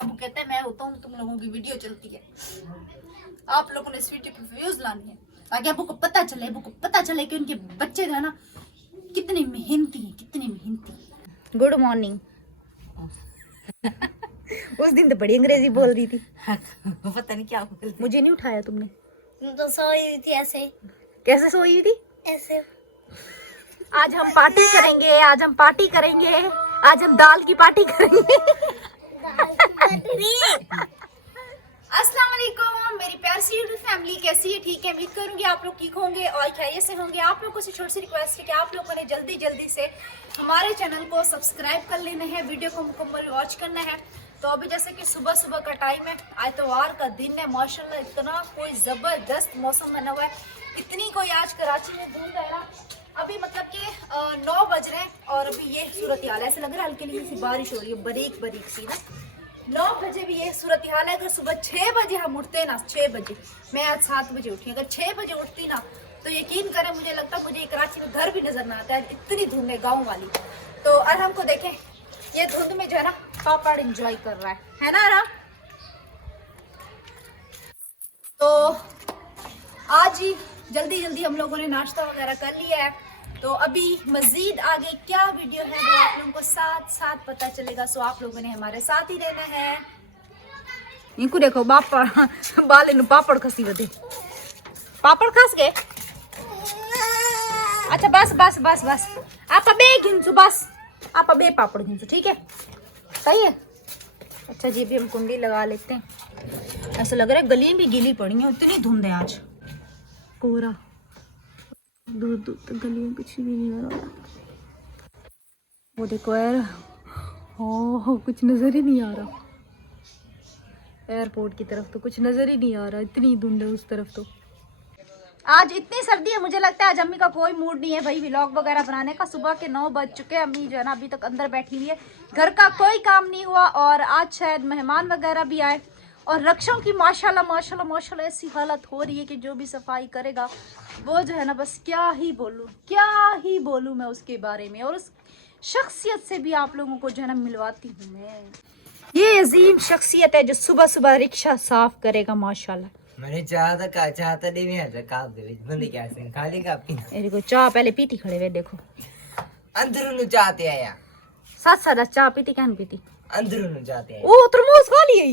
अब कहते हैं मैं होता हूँ, तुम लोगों की वीडियो चलती है, आप लोगों ने इस वीडियो पे व्यूज लानी है ताकि आपको को पता चले, कि उनके बच्चे जो है ना कितने मेहनती हैं, कितने मेहनती। Good morning. उस दिन तो बड़ी अंग्रेजी बोल रही थी। पता नहीं क्या बोल, मुझे नहीं उठाया तुमने। तो सोई थी ऐसे। कैसे सोई थी? ऐसे। आज हम पार्टी करेंगे, आज हम पार्टी करेंगे, आज हम दाल की पार्टी करेंगे। अस्सलाम वालेकुम मेरी प्यारी सी यूट्यूब फैमिली, कैसी है? ठीक है, उम्मीद करूंगी आप लोग ठीक होंगे और खैरियत से होंगे। आप लोगों से छोटी सी रिक्वेस्ट है कि आप लोगों ने जल्दी जल्दी से हमारे चैनल को सब्सक्राइब कर लेना है, वीडियो को मुकम्मल वॉच करना है। तो अभी जैसे कि सुबह सुबह का टाइम है, आइतवार का दिन है, माशाल्लाह इतना कोई ज़बरदस्त मौसम बना हुआ है, इतनी कोई आज कराची में धूप है ना। अभी मतलब कि 9 बज रहे हैं और अभी ये सूरत हाल है, ऐसे लग रहा है हल्की हल्की सी बारिश हो रही है, बारीक बारीक सी ना। 9 बजे भी ये सूरत हाल है। अगर सुबह 6 बजे हम उठते ना, 6 बजे, मैं आज 7 बजे उठी, अगर 6 बजे उठती ना तो यकीन करें मुझे लगता मुझे कराची में घर भी नजर ना आता है, इतनी धुंध है गाँव वाली। तो अरहम को देखें, ये धुंध में जो है ना पापड़ एंजॉय कर रहा है ना अरहम? तो आज ही जल्दी जल्दी हम लोगों ने नाश्ता वगैरह कर लिया है। तो अभी मजीद आगे क्या वीडियो है वो आप लोगों को साथ साथ पता चलेगा, सो आप लोगों ने हमारे साथ ही रहना है। इनको देखो पापड़ बाले नु पापड़ खसी वधे, पापड़ खस गए। अच्छा बस बस बस बस, आप बे घिनसु, बस आप बे पापड़ घिनसु, ठीक है, सही है। अच्छा जी भी हम कुंडी लगा लेते हैं। ऐसा लग रहा है गलियां भी गीली पड़ी हैं, इतनी धुंध है आज, कोहरा दूर दूर तक गलियों कुछ भी नहीं हो रहा। वो देखो यार, हो कुछ नजर ही नहीं आ रहा, एयरपोर्ट की तरफ तो कुछ नजर ही नहीं आ रहा, इतनी धुंध है उस तरफ। तो आज इतनी सर्दी है, मुझे लगता है आज अम्मी का कोई मूड नहीं है भाई व्लॉग वगैरह बनाने का। सुबह के 9 बज चुके हैं, अम्मी जो है ना अभी तक अंदर बैठी हुई है, घर का कोई काम नहीं हुआ और आज शायद मेहमान वगैरह भी आए। और रक्षों की माशाल्लाह माशाल्लाह माशाल्लाह ऐसी हालत हो रही है कि जो भी सफाई करेगा वो जो है ना, बस क्या ही बोलूँ मैं उसके बारे में, और उस शख्सियत से भी आप लोगों को जो है ना मिलवाती हूँ मैं। ये अजीम शख्सियत है जो सुबह सुबह रिक्शा साफ करेगा माशाल्लाह। मैंने चाहता नहीं है का दे बंदे क्या से खाली का पी मेरे को चाह पहले पीती खड़े हुए देखो, अंदर चाहते आया साथ साथ चाह पीती क्या नहीं पीती, अंदर चाहते आया ओ तरमूज खा लिए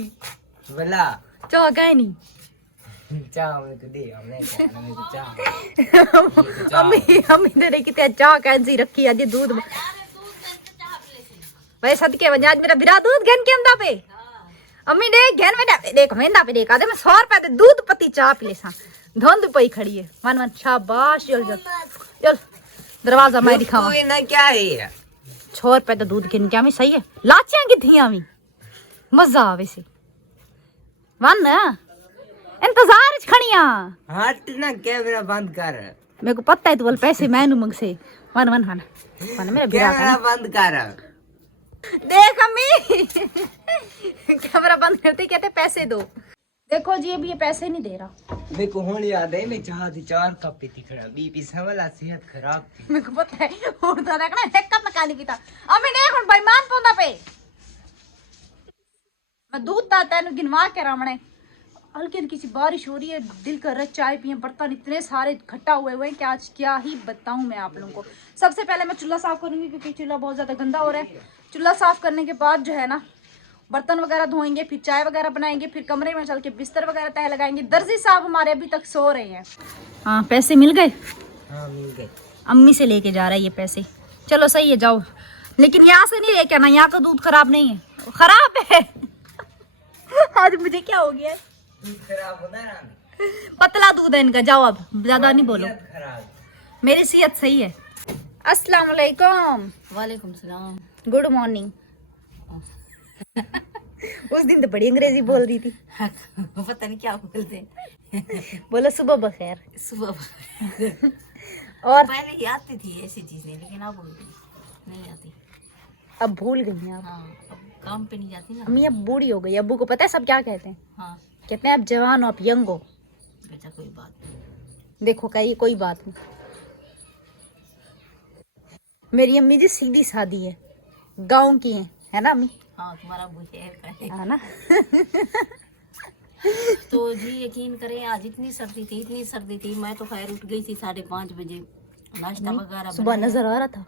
बोला चाह गए नहीं। चाह हमें तो दे, हमने तो चाह अम्मी ने देखी ते चाह कैंसी रखी आज दूध में, भाई सदके वजह आज मेरा बिरा दूध घेन के अंदा पे अम्मी देख घेन में देख मेंदा पे देख आदे मैं 100 रुपए दे दूध पत्ती चाह पी ले सा, धुंध पई खड़ी है। वन वन शाबाश, चल चल चल दरवाजा मैं दिखावा कोई ना क्या है 100 रुपए तो दूध घेन क्या मैं सही है, लाचियां की थियां मी मजा आवे से वन इंतजार खड़िया। हट ना, कैमरा बंद कर, मेरे को पता है तू बोल पैसे मैनू मंगसे, वन वन वन वन मेरा बिरा कैमरा बंद कर। देख अम्मी कैमरा बंद करते कहते पैसे दो। देखो जी अभी ये पैसे नहीं दे रहा। मेरे को होने याद है मैं चाह थी 4 कप पीती खड़ा, बीपी संभला, सेहत खराब थी। मेरे को पता है और तो देखना एक कप में काली पीता अम्मी देख हुन भाई मान पोंदा पे मैं दूध ता तेन गिनवा के रामणे। हल्की हल्की सी बारिश हो रही है, दिल कर रहा है चाय पिए, बर्तन इतने सारे इकट्ठा हुए हैं कि आज क्या ही बताऊं मैं आप लोगों को। सबसे पहले मैं चूल्हा साफ करूंगी क्योंकि चूल्हा बहुत ज्यादा गंदा हो रहा है। चूल्हा साफ करने के बाद जो है ना बर्तन वगैरह धोएंगे, फिर चाय वगैरह बनाएंगे, फिर कमरे में चल के बिस्तर वगैरह तय लगाएंगे। दर्जी साहब हमारे अभी तक सो रहे हैं। हाँ पैसे मिल गए? हाँ मिल गए, अम्मी से लेके जा रहा है ये पैसे, चलो सही है जाओ, लेकिन यहाँ से नहीं लेके आना, यहाँ का दूध खराब नहीं है, खराब है आज मुझे क्या हो गया, खराब होता है ना, पतला दूध है इनका, जाओ अब ज्यादा नहीं बोलो, खराब। मेरी सेहत सही है। अस्सलाम वालेकुम। वालेकुम सलाम। Good morning. उस दिन तो बड़ी अंग्रेजी बोल रही थी। पता नहीं क्या बोलते बोलो सुबह बखैर। सुबह और पहले ही आती थी ऐसी चीजें, लेकिन अब नहीं आती, अब भूल गई हैं आप। हाँ अब काम पे नहीं जाती ना। अम्मी अब बूढ़ी हो गई, अब्बू को पता है सब क्या कहते हैं? हाँ कहते हैं आप जवान हो, आप यंग हो। बेटा कोई बात नहीं, देखो कहिए कोई बात नहीं। मेरी अम्मी जी सीधी सादी है, गांव की है ना अम्मी? हाँ तुम्हारा अबू शहर का है। है ना। तो जी यकीन करें आज इतनी सर्दी थी, मैं तो खैर उठ गई थी 5:30 बजे, नाश्ता वगैरह सुबह बनाया। नजर आ रहा था।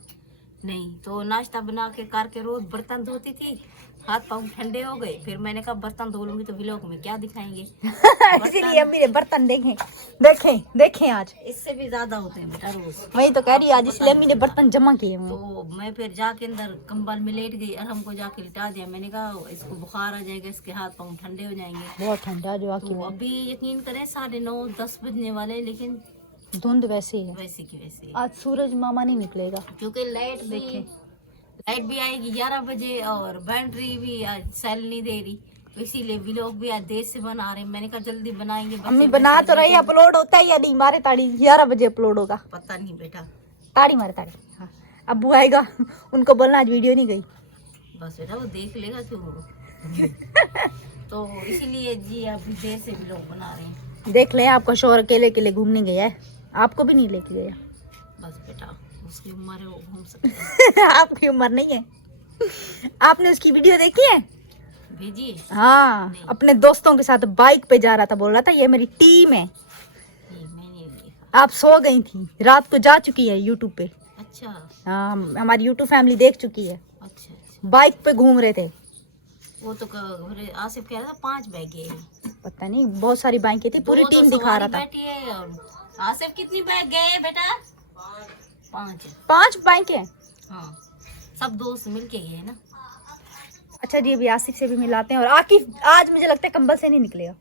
नहीं तो नाश्ता बना के करके रोज बर्तन धोती थी, हाथ पाँव ठंडे हो गए, फिर मैंने कहा बर्तन धो लूंगी तो व्लॉग में क्या दिखाएंगे। इसीलिए अम्मी ने बर्तन देखें आज। इससे भी ज्यादा होते हैं बेटा रोज। वही तो कह रही आज, इसलिए अम्मी ने बर्तन जमा किए हुए हैं। तो मैं फिर जाके अंदर कंबल में लेट गई, अरहम को जाके लिटा दिया। मैंने कहा इसको बुखार आ जाएगा, इसके हाथ पाँव ठंडे हो जाएंगे। बहुत ठंडा जो आके तो अभी यकीन करें 9:30-10 बजने वाले, लेकिन धुंध वैसे ही है। वैसे की वैसे, आज सूरज मामा नहीं निकलेगा। क्योंकि लाइट भी आएगी 11 बजे और बैटरी भी आज सेल नहीं दे रही, तो इसीलिए व्लॉग भी आज देर से बना रहे हैं। मैंने कहा जल्दी बनाएंगे। अम्मी बना तो रही, अपलोड होता है या नहीं? मारे ताड़ी 11 बजे अपलोड होगा। पता नहीं बेटा, ताड़ी मारे ताड़ी। हाँ। अब्बू आएगा, उनको बोलना आज वीडियो नहीं गई। बस बेटा वो देख लेगा क्यों। तो इसीलिए जी अभी देर से व्लॉग बना रहे हैं। देख ले, आपका शोहर अकेले अकेले घूमने गया है, आपको भी नहीं लेके गया। बस बेटा उसकी उम्र है, वो घूम सकता है। आपकी उम्र नहीं है। आपने उसकी वीडियो देखी है? भेजिए। हाँ, अपने दोस्तों के साथ बाइक पे जा रहा था, बोल रहा था ये मेरी टीम है। नहीं मैंने नहीं देखा। आप सो गई थी, रात को जा चुकी है यूट्यूब पे। अच्छा हाँ, हमारी यूट्यूब फैमिली देख चुकी है। अच्छा अच्छा। बाइक पे घूम रहे थे। वो तो आसिफ कह रहा था 5 बैग है। पता नहीं, बहुत सारी बाइकें थी, पूरी टीम दिखा रहा था। बैठी है। और आसिफ कितनी बैग गए बेटा? 5 है। 5 बाइकें। हाँ सब दोस्त मिलके गए ना। अच्छा जी, अभी आसिफ से भी मिलाते हैं। और आकिफ आज मुझे लगता है कंबल से नहीं निकलेगा।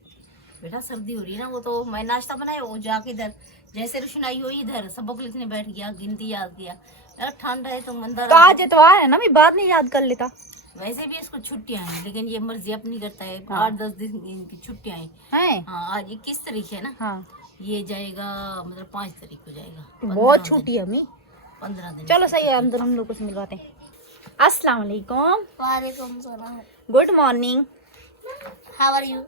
बेटा सर्दी हो रही है ना, वो तो मैं नाश्ता बनाया, वो जाके इधर जैसे रोशनाई हुई इधर सबक लिखने बैठ गया, गिनती याद किया। यार ठंड है तो मंदिर। तो आज इतवार है ना, मैं बाद में याद कर लेता। वैसे भी इसको छुट्टियां हैं, लेकिन ये मर्जी अपनी करता है। हाँ। 8-10 दिन इनकी छुट्टियां हैं। हैं? हाँ आज 21 तारीख है ना। हाँ, ये जाएगा मतलब 5 तारीख को जाएगा। बहुत छुट्टी है अम्मी। 15 दिन। चलो सही है, अंदर हम लोग को मिलवाते हैं। अस्सलाम वालेकुम। वालेकुम सलाम। Good morning. How are you?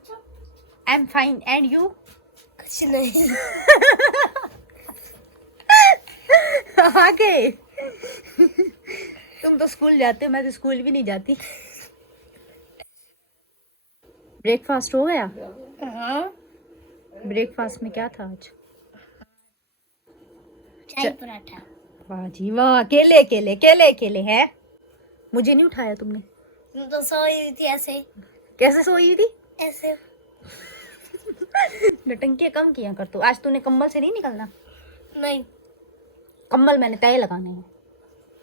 I am fine and you? कुछ नहीं। आगे तुम तो स्कूल जाते हो, मैं तो स्कूल भी नहीं जाती। ब्रेकफास्ट हो गया? हाँ ब्रेकफास्ट में क्या था आज? चाय पराठा। वाह जी वाह, केले केले केले केले है। मुझे नहीं उठाया तुमने? तुम तो सोई थी ऐसे। कैसे सोई थी? ऐसे। नटंकियां कम किया कर तू। आज तूने कंबल से नहीं निकलना। नहीं कंबल मैंने तय लगाने हैं।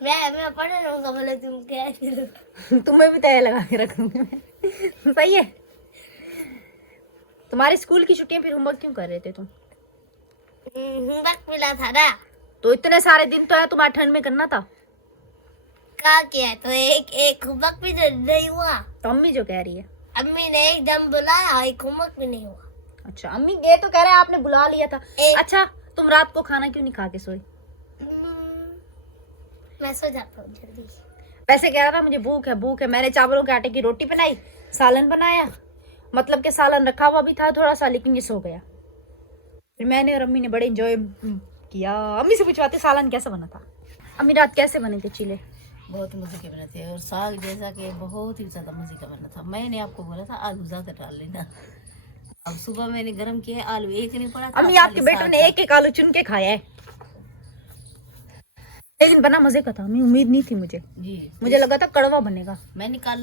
मैं पढ़ लूंगा, बोले तुम क्या। तुम्हें भी तय लगा के रखूंगी मैं। सही है। तुम्हारे स्कूल की छुट्टियां, फिर होमवर्क क्यों कर रहे थे तुम? होमवर्क मिला था ना। तो इतने सारे दिन तो है, तुम्हारे ठंड में करना था। क्या किया तो एक होमवर्क भी तो नहीं हुआ। तो अम्मी जो कह रही है। अम्मी ने एकदम बुलाया, एक होमवर्क भी नहीं हुआ। अच्छा, अम्मी ये तो कह रहे हैं आपने बुला लिया था। एक- अच्छा, तुम रात को खाना क्यों नहीं खा के सोई? मैं सो जाता हूँ जल्दी। वैसे कह रहा था मुझे भूख है। मैंने चावलों के आटे की रोटी बनाई, सालन बनाया, मतलब कि सालन रखा हुआ भी था थोड़ा सा, लेकिन ये सो गया। फिर मैंने और अम्मी ने बड़े एंजॉय किया। अम्मी से पूछवाते सालन कैसे बना था। अम्मी रात कैसे बने थे चीले? बहुत मजे के बने थे, और साग जैसा कि बहुत ही ज्यादा मजे का बना था। मैंने आपको बोला था आलू ज्यादा डाल लेना। अब सुबह मैंने गरम किया, आलू एक नहीं पड़ा था। अम्मी आपके बेटों ने एक एक आलू चुन के खाया है, लेकिन बना मजे का था। अम्मी उम्मीद नहीं थी मुझे लगा था कड़वा बनेगा। मैंने कल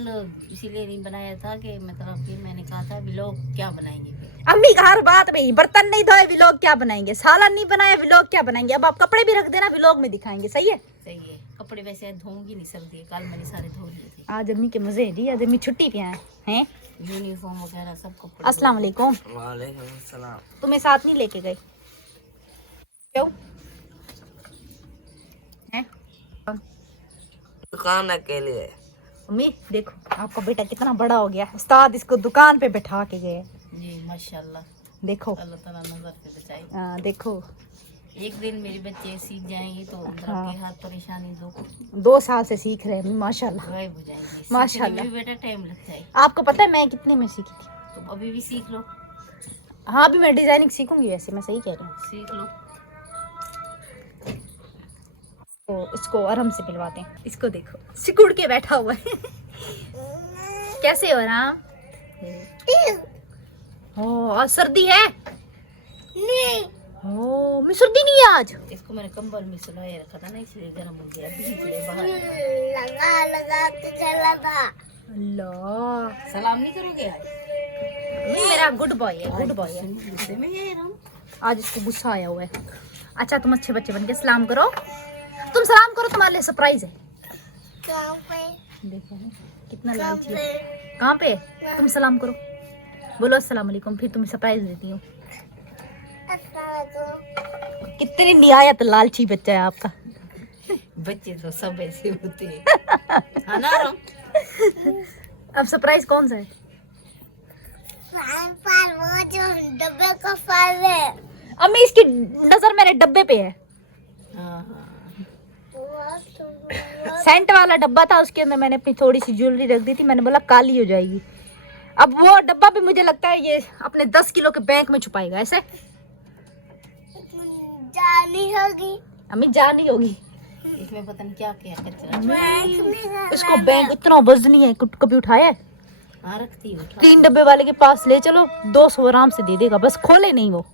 इसीलिए नहीं बनाया था कि मतलब कि मैंने कहा था व्लॉग क्या बनाएंगे फिर। अम्मी का हर बात में बर्तन नहीं धोए व्लॉग क्या बनाएंगे, सालन नहीं बनाया व्लॉग क्या बनाएंगे। अब आप कपड़े भी रख देना, व्लॉग में दिखाएंगे। सही है। सही है। कपड़े वैसे धोऊंगी नहीं, सर्दी है, कल मैंने सारे धो लिए थे। आज अम्मी के मजे हैं जी, आज अम्मी छुट्टी पे आए हैं। यूनिफॉर्म वगैरह सब कपड़े। अस्सलाम वालेकुम। वालेकुम सलाम। तुम्हें साथ नहीं लेके गए क्यों? हैं? दुकान अकेले है। अम्मी देखो, आपका बेटा कितना बड़ा हो गया। उस्ताद इसको दुकान पे बैठा के गए। जी माशाल्लाह, देखो अल्लाह ताला नजर से बचाए। देखो, एक दिन मेरे बच्चे सीख जाएंगे तो हाँ। आपके हाथ परेशानी 2 साल से सीख रहे हैं माशाल्लाह। गायब हो जाएंगी। माशाल्लाह। सीखने में भी बेटा टाइम लगता है, आपको पता है मैं कितने में सीखी थी? तो अभी भी सीख लो। हाँ, अभी मैं डिजाइनिंग सीखूंगी, वैसे मैं सही कह रही हूँ। सीख लो। तो इसको आराम से मिलवाते हैं। इसको देखो, सिकुड़ के बैठा हुआ है। कैसे हो राम? ओ, और सर्दी है? नहीं, ओ, मैं सर्दी नहीं है आज। इसको मैंने कंबल में सुलाए रखा था ना, इसलिए गर्म हो गया। अभी इसलिए बाहर अल्लाह, सलाम नहीं करोगे आज? नहीं, मेरा गुड बॉय है, गुड बॉय है। गुस्से में है राम। आज इसको गुस्सा आया हुआ है। अच्छा तुम अच्छे बच्चे बन के सलाम करो, तुम सलाम करो, तुम्हारे लिए सरप्राइज है। देखो कितना लालची है। कहाँ पे? तुम सलाम करो, बोलो अस्सलाम वालेकुम, फिर तुम्हें सरप्राइज देती हूँ। कितनी निहायत लालची बच्चा है आपका। बच्चे तो सब ऐसे होते हैं। हाँ ना राम? अब सरप्राइज कौन सा है? वो जो डब्बे का फल है। अम्मी इसकी नजर मेरे डब्बे पे है। हाँ। सेंट वाला डब्बा था, उसके अंदर मैंने अपनी थोड़ी सी ज्वेलरी रख दी थी। मैंने बोला काली हो जाएगी। अब वो डब्बा भी मुझे लगता है ये अपने 10 किलो के बैंक में छुपाएगा। ऐसे जानी होगी। अम्मी जानी होगी इसमें पता नहीं क्या क्या कचरा। इसको बैंक इतना वजनी है, कभी उठाया है? हाँ रखती हूँ। 3 डब्बे वाले के पास ले चलो, 200 आराम से दे देगा। बस खोले नहीं, वो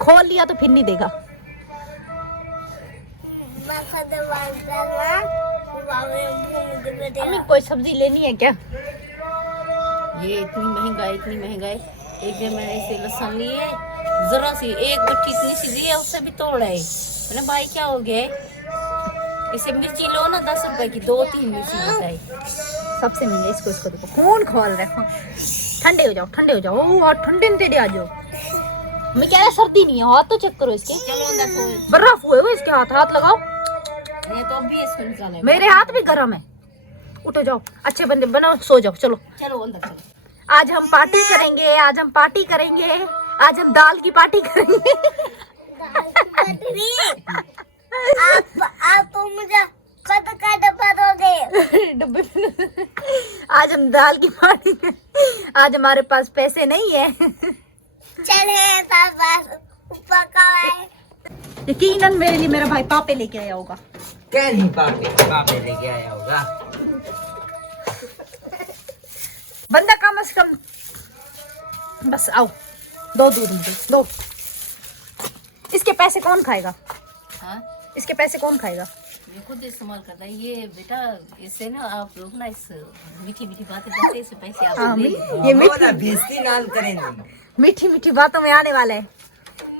खोल लिया तो फिर नहीं देगा। अम्मी कोई सब्जी लेनी है क्या? ये इतनी महंगाई, इतनी महंगाई। एक दिन मैंने इसे लहसुन लिए, जरा सी एक बट्टी इतनी सी दी है, उससे भी तोड़ा है। मैंने भाई क्या हो गया है? इसे मिर्ची लो ना 10 रुपए की, 2-3 मिर्ची बताई। सबसे महंगा इसको देखो, खून खोल रखो। ठंडे हो जाओ, ठंडे हो जाओ। और ठंडे में तेरे आ जाओ। मैं कह रहा सर्दी नहीं है, हाथ तो चेक करो इसके। चलो अंदर सो। बर्फ हुए हुए इसके हाथ, हाथ लगाओ। ये तो अभी इसको निकाला है। मेरे हाथ भी गर्म है। उठो जाओ, अच्छे बंदे बनाओ, सो जाओ। चलो चलो अंदर चलो। आज हम पार्टी करेंगे, आज हम पार्टी करेंगे, आज हम दाल की पार्टी करेंगे। आप मुझे कद का डब्बा दोगे? डब्बे आज हम दाल की पार्टी करें। आज हमारे पास पैसे नहीं है। चले पापा ऊपर का है। यकीनन मेरे लिए मेरा भाई पापे लेके आया होगा। क्या नहीं पापे लेके आया होगा। बंदा कम से कम बस आओ, दो दूध मुझे दो। इसके पैसे कौन खाएगा? हाँ इसके पैसे कौन खाएगा? ये खुद इस्तेमाल करता है। ये बेटा इससे ना आप लोग ना इस मीठी मीठी बातें करते, इससे पैसे आप हाँ, दे ये बेइज्जती नाल करेंगे। मीठी मीठी बातों में आने वाला है।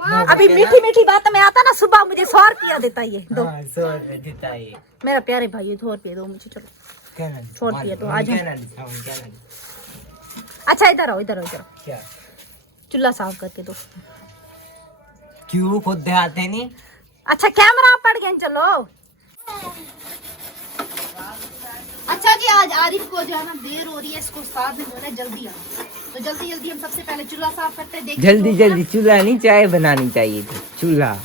अभी मीठी मीठी बातों में आता ना, सुबह मुझे 100 रुपया देता ये दो। 100 रुपये देता है। मेरा प्यारे भाई, ये 100 रुपया दो मुझे। चलो 100 रुपया तो आज अच्छा इधर आओ, इधर आओ, इधर आओ। क्या? चूल्हा साफ करके दो। क्यों खुद आते नहीं? अच्छा कैमरा पड़ गया, चलो। अच्छा जी, आज आरिफ को जो है ना देर हो रही है, इसको उस्ताद ने बोला जल्दी आना, तो जल्दी जल्दी हम सबसे पहले चूल्हा साफ करते हैं। देखिए जल्दी चूल्हा नहीं, चाय बनानी चाहिए थी। चूल्हा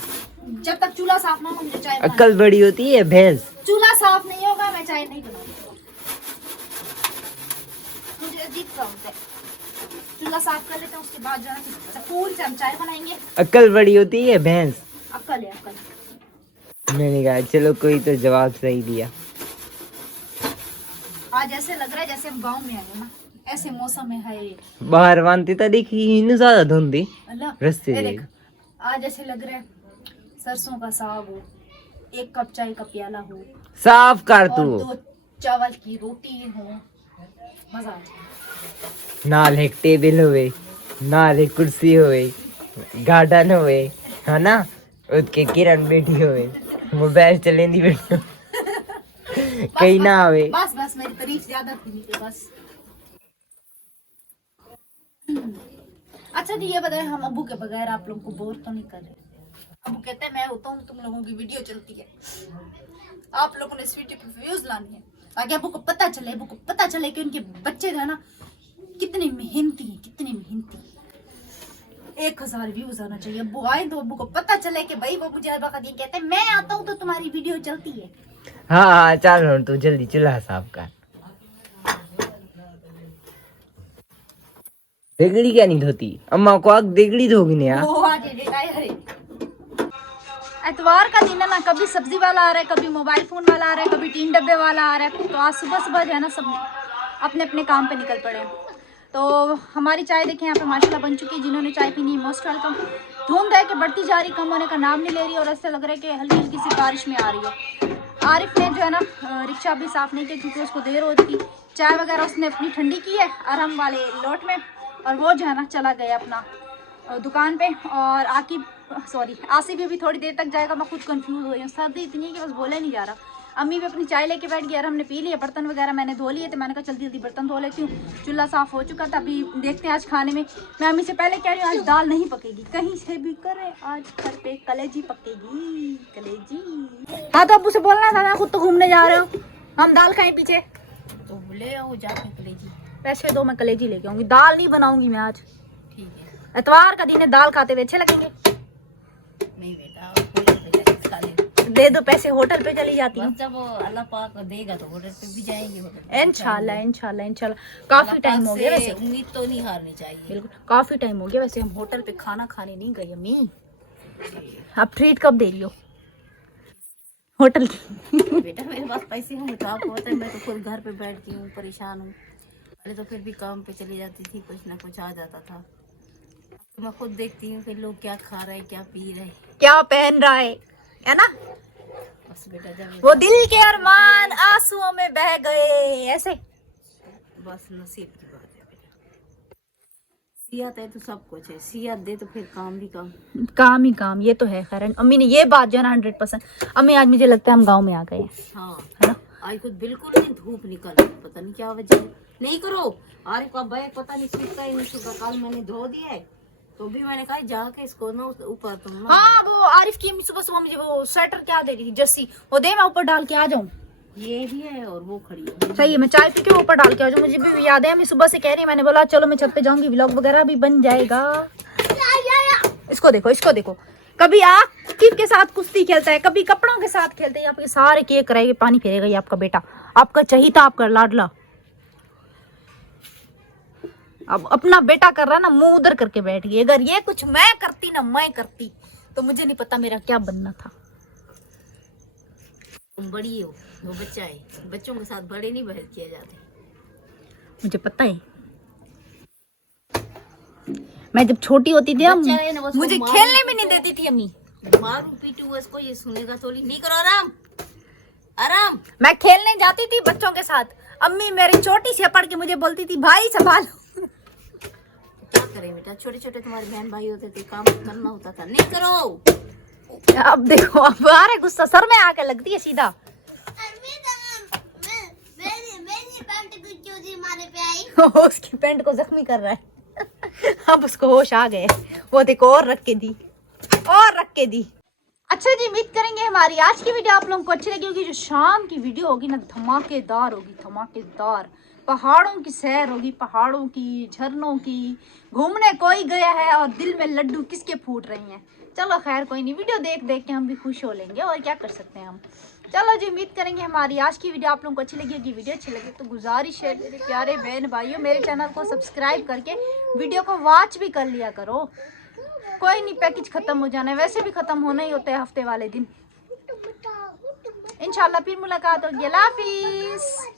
जब तक चूल्हा साफ ना हो मुझे चाय बनानी। अक्ल बड़ी होती है भैंस। चूल्हा साफ नहीं होगा मैं चाय नहीं बनाऊंगी। मुझे अजीब सा होता है। चूल्हा साफ कर लेते हैं, उसके बाद जो है सुकून से हम चाय बनाएंगे। अक्ल बड़ी होती है भैंस। अक्ल है, अक्ल। मैंने कहा चलो कोई तो जवाब सही दिया। आज ऐसे लग रहा है जैसे हम गांव में आए हैं ना, ऐसे मौसम में है। बाहर वानती था देखी इन्हें ज्यादा धुंधी अल्लाह रस्ते ये देख। देख, आज ऐसे लग रहा है सरसों का साग हो, 1 कप चाय का प्याला हो, साफ कर और तू 2 चावल की रोटी हो, मजा आ जाए। नाल एक टेबल होवे, नाल एक कुर्सी होवे, गार्डन होवे, है ना? उसके किरण बैठी होवे, मोबाइल चलेंदी बैठी हो। कहीं ना आवे। बस बस मेरी तारीफ ज्यादा थी नीचे बस। अच्छा जी ये बताएं, हम अब्बू के बगैर आप लोगों को बोर तो नहीं कर रहे? अब्बू कहते हैं मैं होता हूँ, तुम लोगों की वीडियो चलती है, आप लोगों ने इस वीडियो पे व्यूज लानी है, ताकि अब्बू को पता चले, अब्बू को पता चले कि उनके बच्चे जो है ना कितने मेहनती हैं, कितने मेहनती। 1000 व्यूज आना चाहिए। अब्बू आए तो अब्बू को पता चले कि भाई वो मुझे हर वक्त ये कहते हैं मैं आता हूँ तो तुम्हारी वीडियो चलती है। हाँ चल तू जल्दी चूल्हा साफ कर। देगड़ी क्या नहीं धोती? अम्मा को आग देगड़ी धोगी नहीं यार। ओ आज अरे एतवार का दिन है ना, कभी सब्जी वाला आ रहा है, कभी मोबाइल फोन वाला आ रहा है, कभी 3 डब्बे वाला आ रहा है। तो आज सुबह सुबह जो है ना सब अपने अपने काम पे निकल पड़े हैं। तो हमारी चाय देखें यहाँ पे माशाल्लाह बन चुकी है। जिन्होंने चाय पीनी है मोस्ट वेलकम। धूम है कि बढ़ती जा रही, कम होने का नाम नहीं ले रही और ऐसा लग रहा है कि हल्की हल्की सी बारिश में आ रही है। आरिफ ने जो है ना रिक्शा भी साफ़ नहीं किया क्योंकि उसको देर होती थी। चाय वगैरह उसने अपनी ठंडी की है आराम वाले लोट में, और वो जो है ना चला गया अपना दुकान पे। और आसिफ भी थोड़ी देर तक जाएगा। मैं खुद कंफ्यूज हो रही हूँ, सर्दी इतनी है कि बस बोला नहीं जा रहा। अम्मी भी अपनी चाय लेके बैठ गई और हमने पी लिया। बर्तन वगैरह मैंने धो लिए, तो मैंने कहा जल्दी जल्दी बर्तन धो लेती हूँ। चूल्हा साफ़ हो चुका था। अभी देखते हैं आज खाने में। मैं अम्मी से पहले कह रही हूँ आज दाल नहीं पकेगी, कहीं से भी करे आज घर पे कलेजी पकेगी, कलेजी। हाँ तो अब्बू से बोलना था ना, खुद तो घूमने जा रहे हो, हम दाल खाएं पीछे। तो ले आओ जाके कलेजी। पैसे दो, मैं कलेजी लेके आऊँगी। दाल नहीं बनाऊँगी मैं आज, ठीक है। इतवार का दिन है, दाल खाते हुए अच्छे लगेंगे। नहीं बेटा खा ले। दे दो पैसे, होटल पे चली जाती हूँ। बस जब अल्लाह पाक देगा तो होटल पे भी जाएंगे। होटल पे इंशाल्लाह इंशाल्लाह इंशाल्लाह। काफी टाइम हो गया वैसे, उम्मीद तो नहीं हारनी चाहिए। बिल्कुल काफी टाइम हो गया वैसे हम होटल पे खाना खाने नहीं गए। अम्मी आप ट्रीट कब दे रही हो होटल की? बेटा मेरे पास पैसे होंगे तो आपको पता है, मैं तो खुद घर पे बैठती हूँ, परेशान हूँ। पहले तो फिर भी काम पे चली जाती थी, कुछ ना कुछ आ जाता था। तो मैं खुद देखती हूँ फिर लोग क्या खा रहे हैं, क्या पी रहे हैं, क्या पहन रहा है ना। बस बेटा जब वो दिल के अरमान आंसुओं में बह गए ऐसे। बस नसीब की बात है बेटा। सियात है तो सब कुछ है, सियात दे तो फिर काम भी काम ही काम, ये तो है। खैर अम्मी ने ये बात जो है ना 100%। अम्मी आज मुझे लगता है हम गांव में आ गए हैं। हाँ है ना। आज खुद बिल्कुल नहीं धूप निकल रही, पता नहीं क्या वजह है। नहीं करो आरिफ का बैग पता नहीं सूखा ही नहीं सूखा। कल मैंने धो दिया है तो भी मैंने कहा जाके इसको ना ऊपर तुम ना। हाँ वो आरिफ की अम्मी सुबह सुबह मुझे वो स्वेटर क्या दे रही थी, जर्सी, वो दे मैं ऊपर डाल के आ जाऊँ। ये भी है और वो खड़ी है। सही है, मैं चाय पी के ऊपर डाल के आ जाऊँ। मुझे भी याद है अम्मी सुबह से कह रही है, मैंने बोला चलो मैं छत पे जाऊंगी, व्लॉग वगैरह भी बन जाएगा। इसको देखो, इसको देखो, कभी आकिब के साथ कुश्ती खेलता है, कभी कपड़ों के साथ खेलते हैं। आपके सारे केक कराएंगे, पानी फेरेगा ये आपका बेटा, आपका चहीता, आपका लाडला। अब अपना बेटा कर रहा ना, मुंह उधर करके बैठ गई। अगर ये कुछ मैं करती ना, मैं करती तो मुझे नहीं पता मेरा क्या बनना था। तुम बड़ी हो, वो बच्चा है, बच्चों के साथ बड़े नहीं बहस किए जाते। मुझे पता है, मैं जब छोटी होती थी मुझे खेलने भी नहीं देती थी अम्मी। मारू पीटू इसको, ये सुनेगा थोड़ी। नहीं करो आराम आराम। मैं खेलने जाती थी बच्चों के साथ, अम्मी मेरी छोटी सी पड़ के मुझे बोलती थी भाई संभालो। क्या करें बेटा, छोटे छोटे तुम्हारे बहन भाई होते थे, काम करना होता था। नहीं करो। अब देखो, अब आ रहा गुस्सा, सर में आके लगती है सीधा। उसकी पैंट को जख्मी कर रहा है। अब उसको होश आ गए, वो देखो और रख के दी, और रख के दी। अच्छा जी, उम्मीद करेंगे हमारी आज की वीडियो आप लोगों को अच्छी लगी होगी। जो शाम की वीडियो होगी ना, धमाकेदार होगी, धमाकेदार। पहाड़ों की सैर होगी, पहाड़ों की, झरनों की। घूमने कोई गया है और दिल में लड्डू किसके फूट रही हैं। चलो खैर कोई नहीं, वीडियो देख देख के हम भी खुश हो लेंगे, और क्या कर सकते हैं हम। चलो जी, उम्मीद करेंगे हमारी आज की वीडियो आप लोगों को अच्छी लगी होगी। वीडियो अच्छी लगी तो गुजारिश है मेरे प्यारे बहन भाइयों, मेरे चैनल को सब्सक्राइब करके वीडियो को वॉच भी कर लिया करो। कोई नहीं, पैकेज खत्म हो जाना है, वैसे भी खत्म होना ही होता है हफ्ते वाले दिन। इंशाल्लाह फिर मुलाकात होगी। अल्लाह हाफिज़।